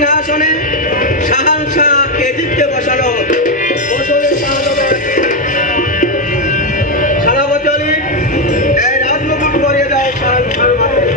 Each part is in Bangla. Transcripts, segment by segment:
সিংহাসনে শাহানশাহ এজিদকে বসানো হোক। সারা বছরই এই রাজমুকুট করিয়ে দেয় শাহানশাহর মাথায়।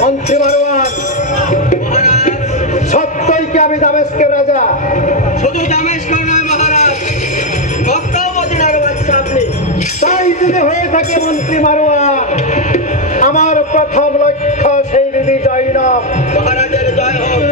মন্ত্রী মারওয়ান, সত্যই কি আমি দামেস্কের রাজা? শুধু দামেস্কের নয় মহারাজ, মক্কা ও মদিনার বাদশা আপনি। তাই যদি হয়ে থাকে মন্ত্রী মারওয়ান, আমার প্রথম লক্ষ্য সেই বিবি জয়নব। মহারাজের জয় হোক।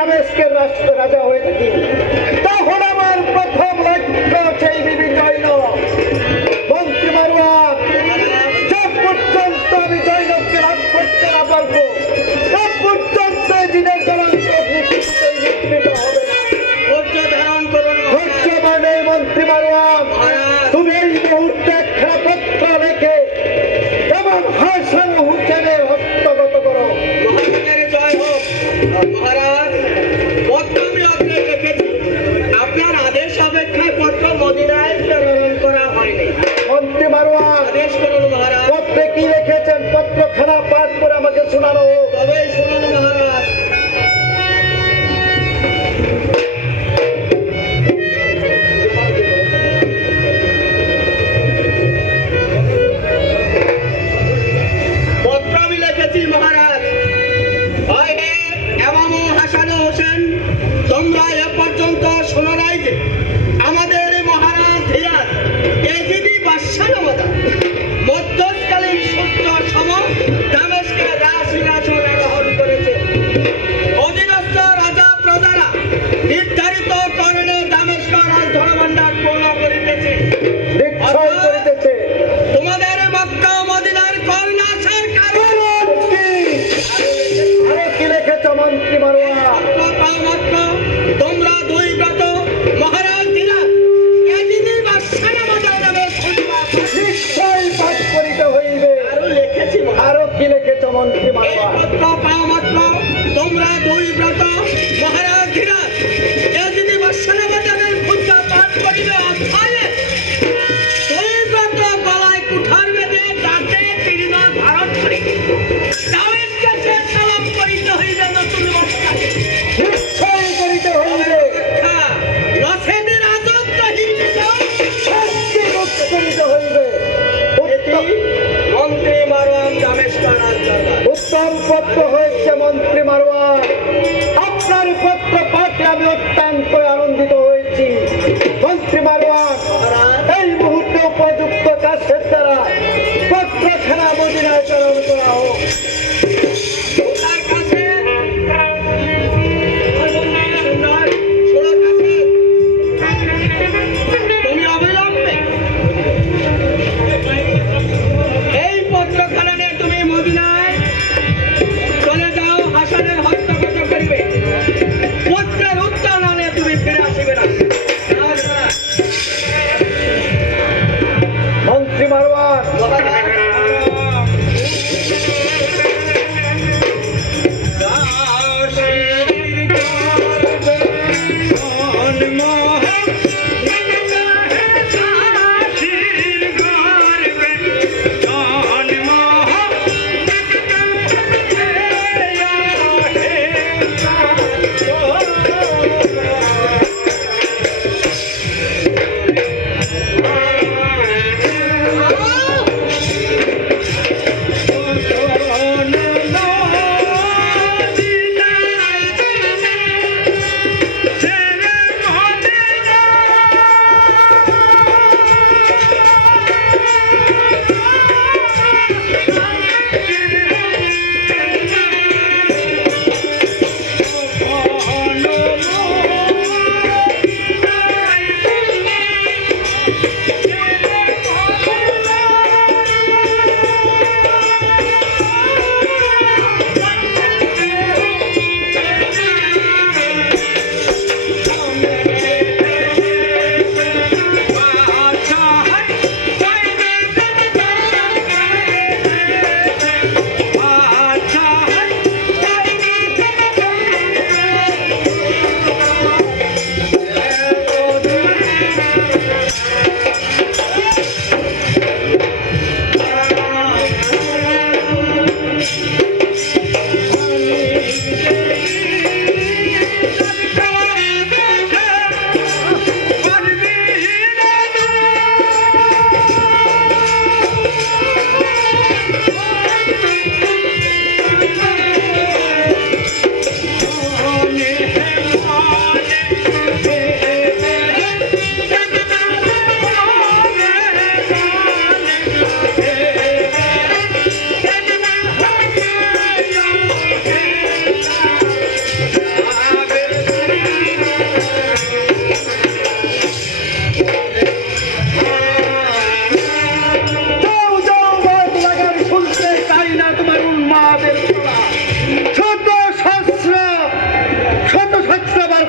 দামেস্কের রাজা হয়ে থাকি, তখন আমার প্রথম লক্ষ্য সেই বিবি জয়নব। মন্ত্রী মারওয়ান, যে পর্যন্ত আমি জয়নবকে লাভ করতে না পারবো, সে পর্যন্ত দিনের জলাংশ নিশ্চিত হবে না। ধৈর্য ধারণ করুন। ধৈর্য মানে মন্ত্রী মারওয়ান, তুমি এই মুহূর্তে খেলাপত্র রেখে এবং হাসান হুসেনের হস্তগত করো। মহারাজের জয় হোক। মহারাজ, আমি আপনার দেখেছি, আপনার পত্র হয়েছে মন্ত্রী মারওয়ান। আপনার পত্র পাঠে আমি অত্যন্ত আনন্দিত হয়েছি মন্ত্রী মারওয়ান। এই মুহূর্তে উপযুক্ত কাজের দ্বারা পত্রখানা মদিনায় প্রেরণ করা হোক। তার কাছে শোনো কাছে, তুমি অবিলম্বে এই পত্রখানা নিয়ে তুমি মদিনায় চলে যাও, হাসানের হস্তগত করিবে। পত্রের উত্তর না নিয়ে তুমি ফিরে আসিবে না। মন্ত্রী মারওয়ান,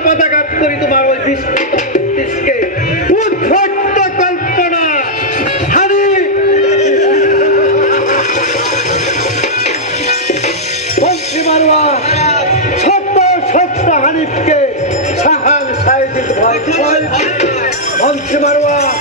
পদাঘাত করি তোমার ওই দৃষ্টিকে উদ্ধত্ত কল্পনা হারি মন্ত্রী মারওয়ান ছোট্ট ছোট্ট হানিফকে সাহান সাহেব ভয় মন্ত্রী মারওয়ান